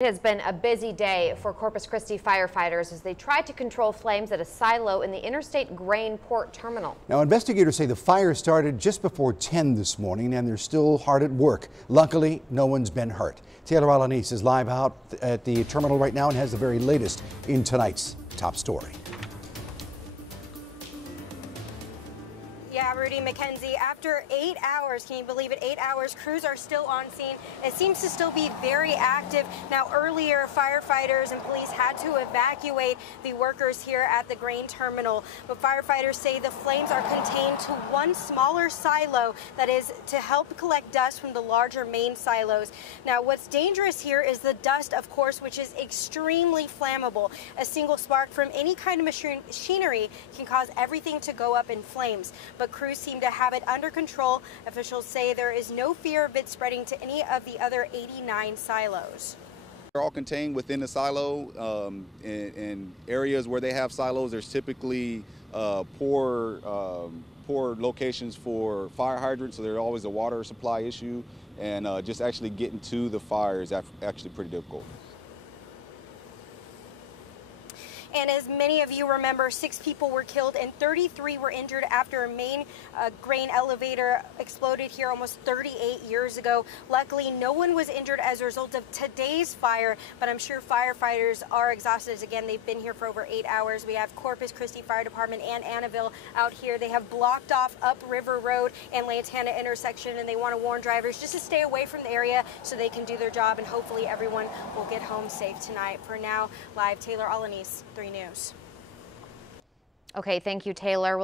It has been a busy day for Corpus Christi firefighters as they tried to control flames at a silo in the Interstate Grain Port Terminal. Now, investigators say the fire started just before 10 this morning and they're still hard at work. Luckily, no one's been hurt. Taylor Alanis is live out at the terminal right now and has the very latest in tonight's top story. Yeah, Rudy, Mackenzie, after 8 hours, can you believe it, 8 hours, crews are still on scene. It seems to still be very active. Now, earlier, firefighters and police had to evacuate the workers here at the grain terminal. But firefighters say the flames are contained to one smaller silo that is to help collect dust from the larger main silos. Now, what's dangerous here is the dust, of course, which is extremely flammable. A single spark from any kind of machinery can cause everything to go up in flames. But crews seem to have it under control. Officials say there is no fear of it spreading to any of the other 89 silos. They're all contained within the silo. In areas where they have silos, there's typically poor locations for fire hydrants, so there's always a water supply issue, and just actually getting to the fire is actually pretty difficult. And as many of you remember, 6 people were killed and 33 were injured after a main grain elevator exploded here almost 38 years ago. Luckily, no one was injured as a result of today's fire, but I'm sure firefighters are exhausted. Again, they've been here for over 8 hours. We have Corpus Christi Fire Department and Annabelle out here. They have blocked off Up River Road and Lantana intersection, and they want to warn drivers just to stay away from the area so they can do their job, and hopefully everyone will get home safe tonight. For now, live, Taylor Alanis, 3 News. Okay, thank you, Taylor.